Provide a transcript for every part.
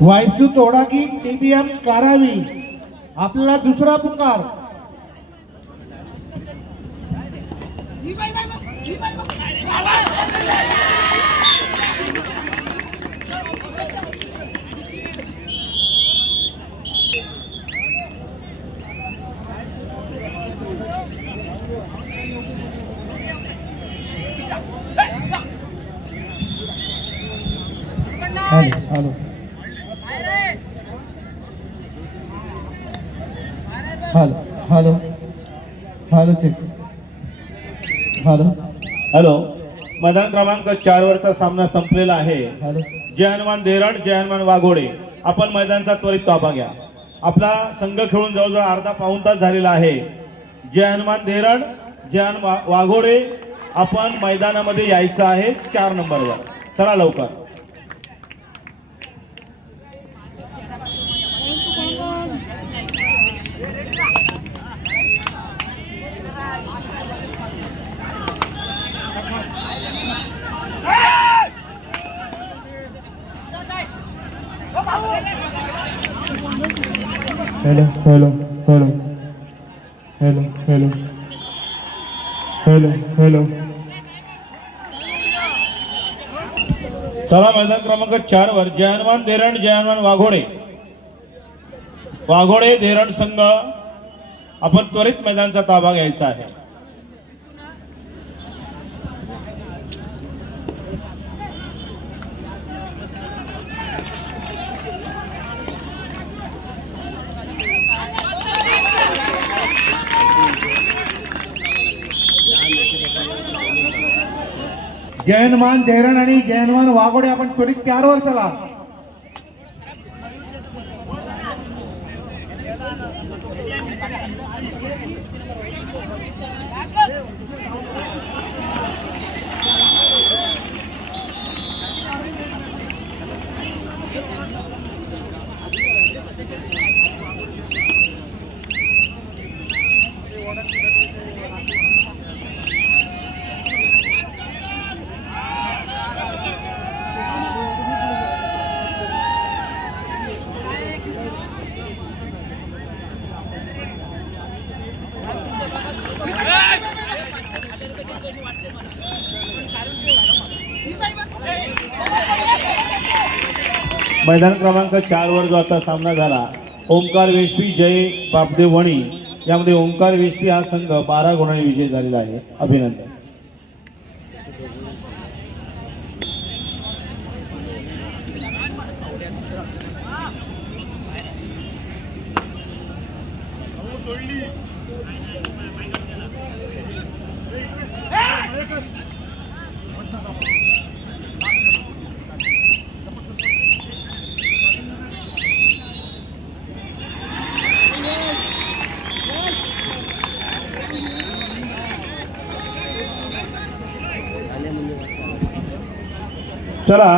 वायसू तोडाकी TBM कारावी आपला दुसरा पुकार। Hello hello hello hello check hello hello, मैदान क्रमांक 4 वरचा सामना संपलेला आहे। हेलो जय हनुमान देरड, जय हनुमान वाघोडे, आपण मैदानाचा त्वरित ताबा घ्या। आपला संघ खेळून जवळजवळ अर्धा पाऊण तास झालेला आहे। जय हनुमान देरड, जय हनुमान वाघोडे, आपण मैदानामध्ये यायचं आहे 4 नंबरवर। चला लवकर। Hello hello hello hello hello hello hello चला मैदान क्रमांक 4 वर जय हनुमान देरड, जय हनुमान वाघोडे, वाघोडे देरड संघ, आपण त्वरित मैदानाचा ताबा घ्यायचा आहे। जय हनुमान देरण आणि जय हनुमान वाघोडे आपण त्वरित 4 वर चला। मैदान क्रमांक 4 वर जो आता सामना झाला, ओंकार वेशवी जय बापदेव वणी, यामध्ये ओंकार वेशवी हा संघ 12 गुणांनी विजय झालेला आहे। अभिनंदन। चला,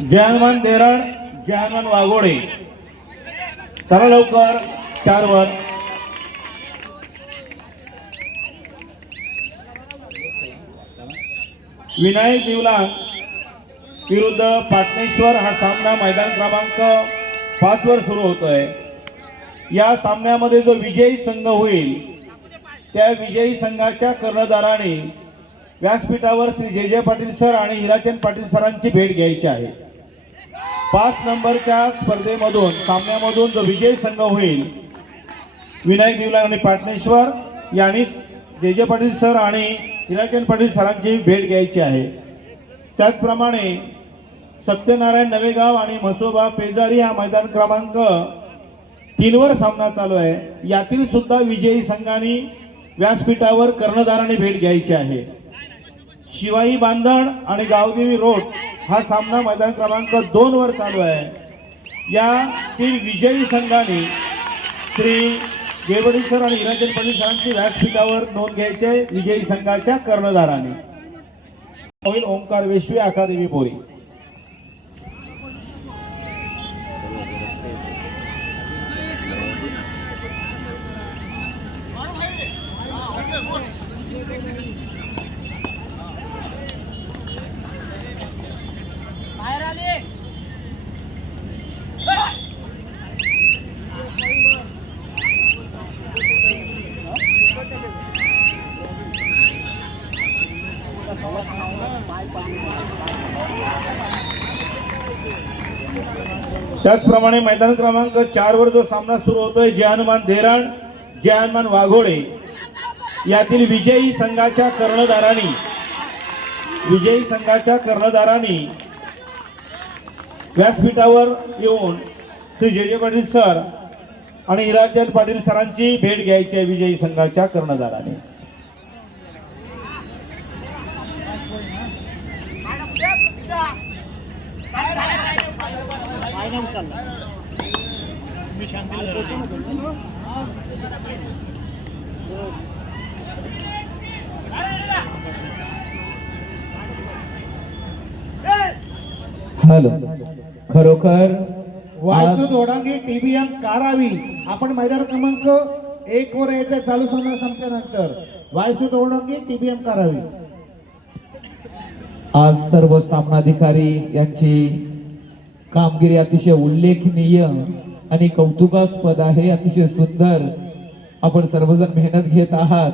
जय हनुमान देरड, जय हनुमान वाघोडे, चला लवकर 4 वर। विनायक दिवलांग विरुद्ध पाटणेश्वर हा सामना मैदान क्रमांक 5 वर सुरू होतोय। या सामन्यामध्ये जो विजयी संघ होईल त्या विजयी संघाच्या कर्णधाराने व्यासपीठावर श्री जे जे पाटील सर आणि हिराचंद पाटील सरांची भेट घ्यायची आहे। 5 नंबरच्या स्पर्धेमधून सामन्यामधून जो विजयी संघ होईल, विनायक दिवलांग आणि पाटणेश्वर यांनी जे जे पाटील सर आणि हिराचंद पाटील सरांची भेट घ्यायची आहे। त्याचप्रमाणे सत्यनारायण नवेगाव आणि म्हसोबा पेजारी हा मैदान क्रमांक 3 वर सामना चालू आहे। यातील सुद्धा विजयी संघांनी व्यासपीठावर कर्णधाराने भेट घ्यायची आहे। शिवाई बांधण आणि गावदेवी रोड हा सामना मैदान क्रमांक 2 वर चालू आहे। या 3 विजयी संघांनी श्री गेवडी सर आणि हिराचंद पाटील सरांची व्यासपीठावर नोंद घ्यायचे विजयी संघाच्या कर्णधाराने। होईल ओंकार वेशवी अकादमी बोरी। बाहेर त्याचप्रमाणे मैदान क्रमांक 4 वर जो सामना सुरू होतोय जय हनुमान धेराण जय हनुमान वाघोडे यातील विजयी संघाच्या कर्णधारांनी व्यासपीठावर येऊन श्री जे पाटील सर आणि हिराचंद पाटील सरांची भेट घ्यायची आहे विजयी संघाच्या कर्णधाराने. हॅलो, खरोखर वायसू जोडांगी टीबीएम कारावी आपण मैदान क्रमांक 1 वर यायचं चालू सामना संपल्यानंतर वायसू जोडांगी टीबीएम कारावी. आज सर्व सामनाधिकारी यांची कामगिरी अतिशय उल्लेखनीय आणि कौतुकास्पद आहे. अतिशय सुंदर आपण सर्वजण मेहनत घेत आहात.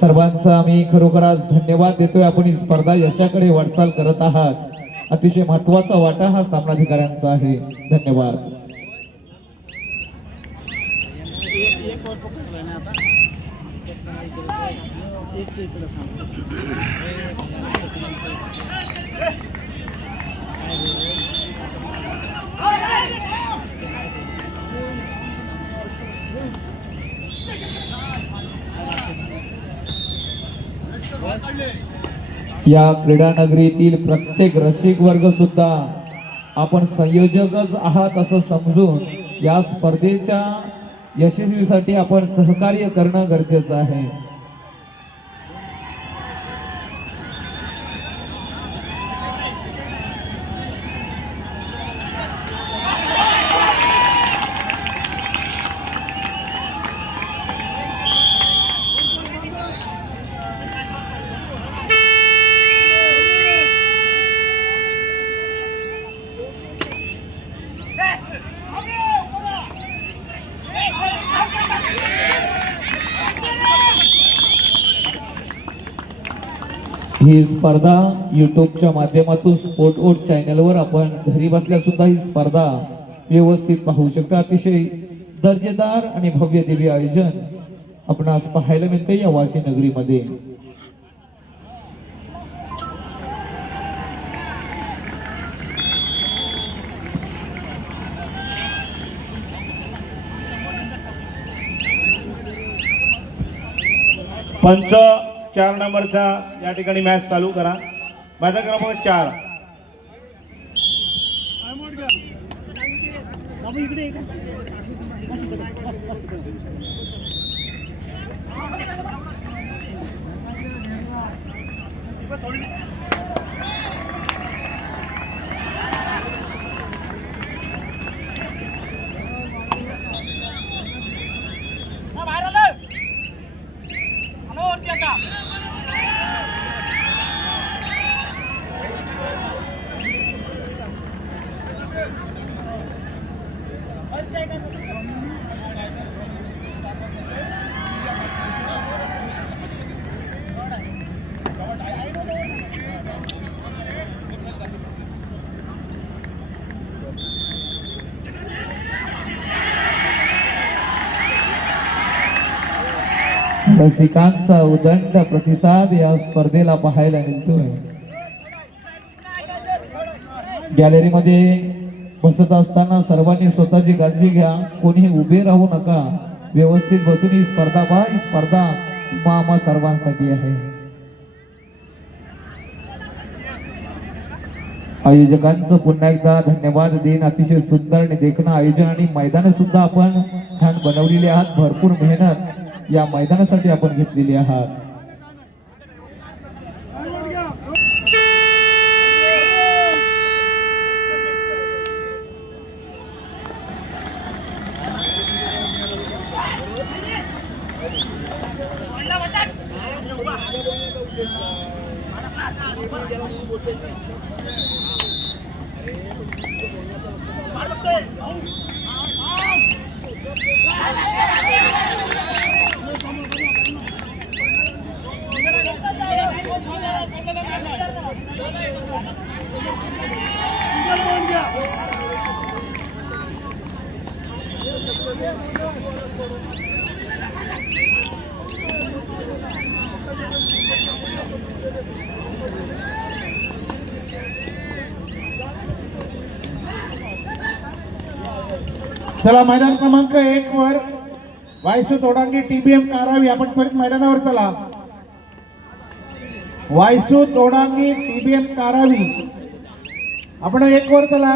सर्वांचा आम्ही खरोखर आज धन्यवाद देतोय. आपण ही स्पर्धा यशाकडे वाटचाल करत आहात. अतिशय महत्वाचा वाटा हा सामनाधिकाऱ्यांचा आहे. धन्यवाद. या क्रीडा नगरीतील प्रत्येक रसिक वर्ग सुद्धा आपण संयोजकच आहात असं समजून या स्पर्धेच्या यशस्वीसाठी आपण सहकार्य करणं गरजेचं आहे. ही स्पर्धा यूट्यूबच्या माध्यमातून स्पोर्ट ओट चॅनलवर आपण घरी बसल्या सुद्धा ही स्पर्धा व्यवस्थित पाहू शकता. अतिशय दर्जेदार आणि भव्य दिव्य आयोजन आपण आज पाहायला मिळते या वाशी नगरीमध्ये. पंच 4 नंबरचा या ठिकाणी मॅच चालू करा. मैदान क्रमांक 4. रसिकांचा उदंड प्रतिसाद या स्पर्धेला पाहायला मिळतोय. गॅलरीमध्ये बसत असताना सर्वांनी स्वतःची काळजी घ्या. कोणी उभे राहू नका. व्यवस्थित बसून ही स्पर्धा पहा. ही स्पर्धा आम्हा सर्वांसाठी आहे. आयोजकांचं पुन्हा एकदा धन्यवाद देईन. अतिशय सुंदर आणि देखणं आयोजन आणि मैदान सुद्धा आपण छान बनवलेली आहात. भरपूर मेहनत या मैदानासाठी आपण घेतलेली आहात. चला मैदान क्रमांक 1 वर वायसू तोडांगी टीबीएम कारावी. आपण त्वरित मैदानावर चला. वायसू तोडांगी टीबीएम कारावी, आपण 1 वर चला.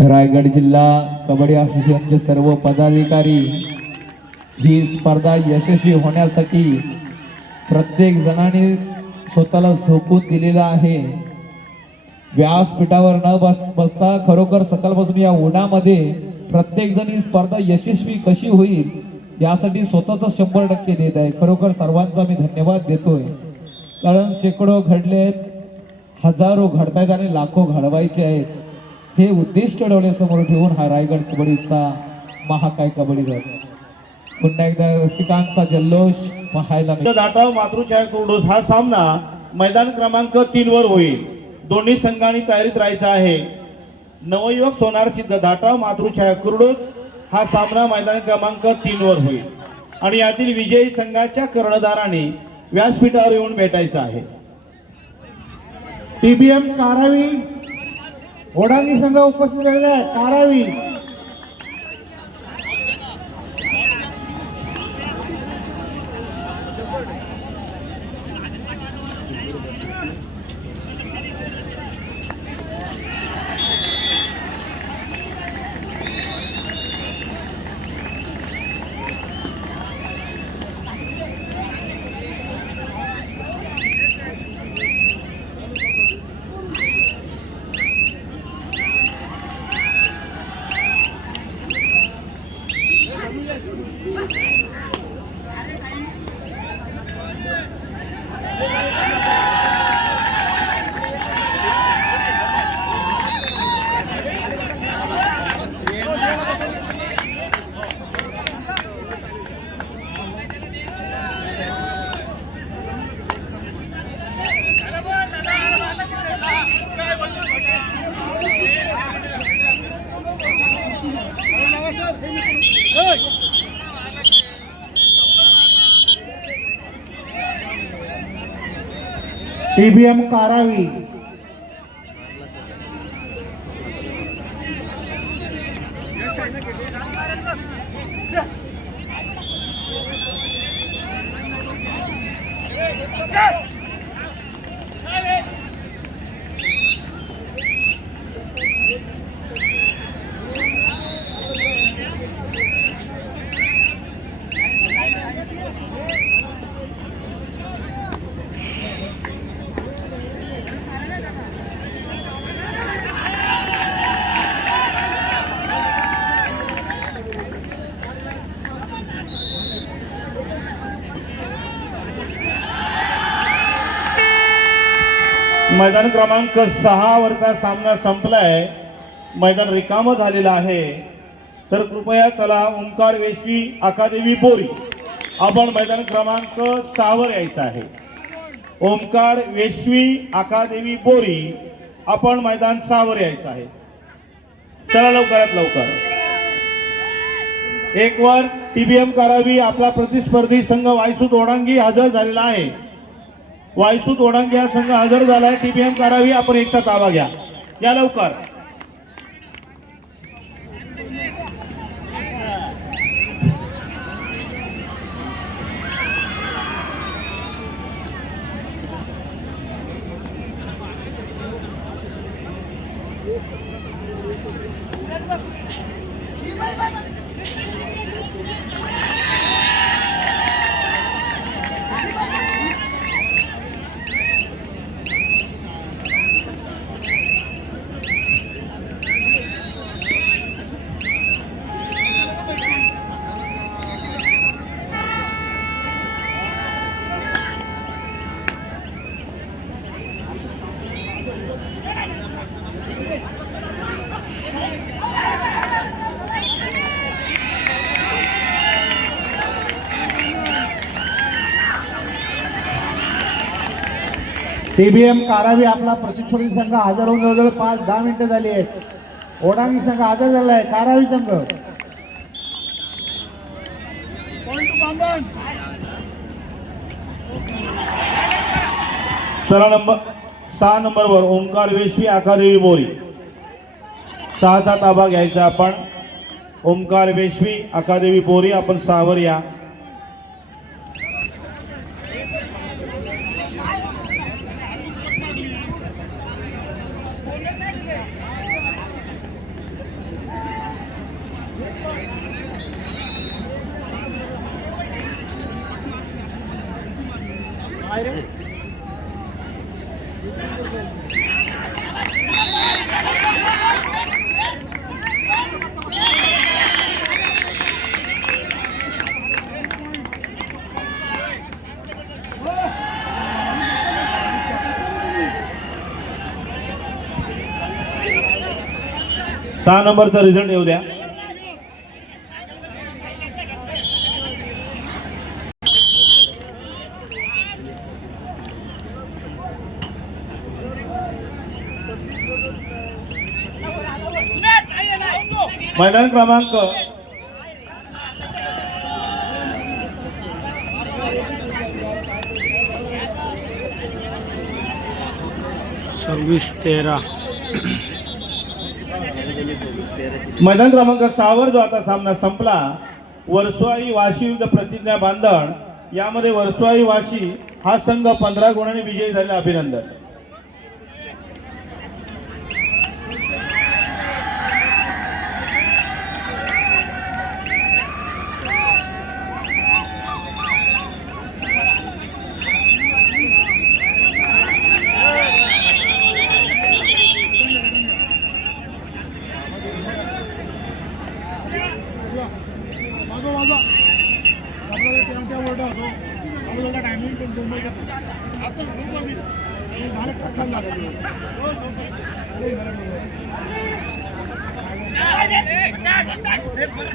रायगड जिल्हा कबड्डी असोसिएशनचे सर्व पदाधिकारी ही स्पर्धा यशस्वी होण्यासाठी प्रत्येक जणांनी स्वतःला झोकून दिलेला आहे. व्यासपीठावर न बसता खरोखर सकाळपासून या उन्हामध्ये प्रत्येक जण ही स्पर्धा यशस्वी कशी होईल यासाठी स्वतःचा 100% देत आहे. खरोखर सर्वांचा मी धन्यवाद देतोय, कारण शेकडो घडलेत, हजारो घडतायत आणि लाखो घडवायचे आहेत. हे उद्दिष्ट डोळ्यासमोर ठेवून हा रायगड कबड्डीचा महाकाय कबड्डी रथ. पुन्हा एकदा रसिकांचा जल्लोष पाहायला मिळतो. दाटाव मातृछाया कुर्डूस हा सामना मैदान क्रमांक 3 वर होईल. दोन्ही संघांनी तयारीत राहायचा आहे. नवयुवक सोनार सिद्ध दाटाव मातृछाया कुर्डूस हा सामना मैदान क्रमांक 3 वर होईल आणि यातील विजयी संघाच्या कर्णधारांनी व्यासपीठावर येऊन भेटायचं आहे. टीबीएम कारावी ओढांगी संघ उपस्थित झालेला आहे. कारावी टीबीएम कारावी मैदान क्रमांक 6 वरचा सामना संपलाय. मैदान रिकामं झालेलं आहे. तर कृपया चला ओंकार वेश्वी अकादमी बोरी, आपण मैदान क्रमांक 6 वर यायचं आहे. ओंकार वेश्वी अकादमी बोरी, आपण मैदान 6 वर यायचं आहे. चला लवकरात लवकर. एक वर टीबीएम कारावी आपला प्रतिस्पर्धी संघ वायसूत ओढांगी हजर झालेला आहे. वायसूत ओढांगी हा संघ हजर झाला आहे. टीबीएम कारावी आपण एकचा ताबा घ्या, या लवकर. टीबीएम कारावी आपला प्रतिस्पर्धी संघ हजर होऊन जवळजवळ 5-10 मिनिटं झाली आहेत. ओढांगी संघ हजर झाला आहे. कारावी संघ चला 6 नंबरवर ओंकार वेशवी आकादेवी बोरी. 6चा ताबा घ्यायचा आपण. ओंकार वेशवी आकादेवी बोरी आपण 6 वर या. सहा नंबरचा रिझल्ट येऊ द्या. मैदान क्रमांक 26-13 मैदान क्रमांक 6 वर जो आता सामना संपला, वर्सोवाई वाशी विरुद्ध प्रतिज्ञा बांधण, यामध्ये वर्सोवाई वाशी हा संघ 15 गुणांनी विजयी झाले. अभिनंदन.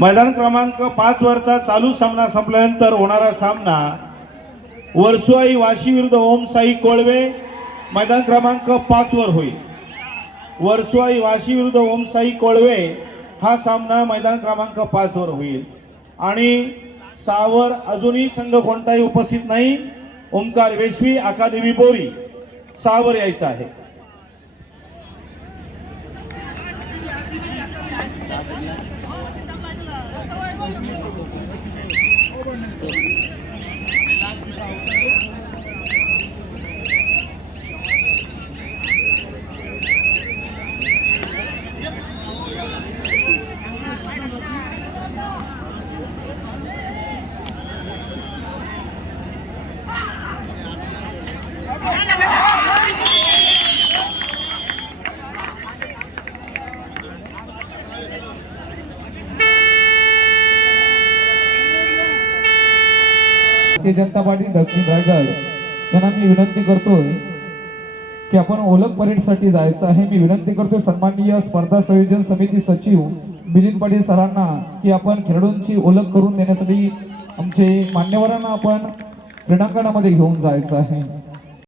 मैदान क्रमांक 5 वरचा चालू सामना संपल्यानंतर होणारा सामना वर्सोवाई वाशी विरुद्ध ओम साई कोळवे मैदान क्रमांक 5 वर होईल. वर्सोवाई वाशी विरुद्ध ओम साई कोळवे हा सामना मैदान क्रमांक 5 वर होईल. आणि 6 वर अजूनही संघ कोणताही उपस्थित नाही. ओंकार वेशवी आकादेवी बोरी 6 वर यायचं आहे. भारतीय जनता पार्टी दक्षिण रायगड यांना मी विनंती करतोय की आपण ओळख परेडसाठी जायचं आहे. मी विनंती करतोय सन्माननीय स्पर्धा संयोजन समिती सचिव मिलिंद पाटील सरांना की आपण खेळाडूंची ओळख करून देण्यासाठी आमचे मान्यवरांना आपण क्रीडांगणामध्ये घेऊन जायचं आहे.